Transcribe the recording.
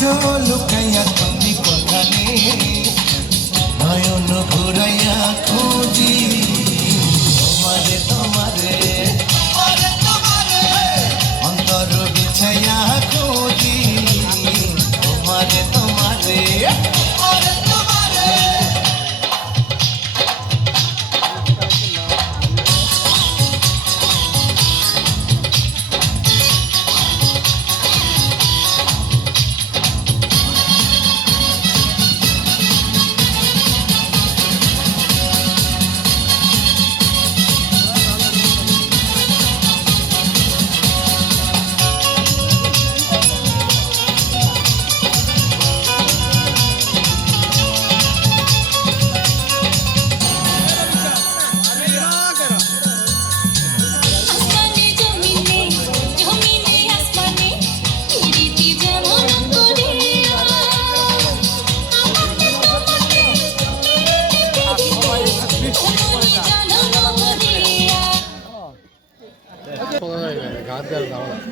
চলুক 啊，对，了。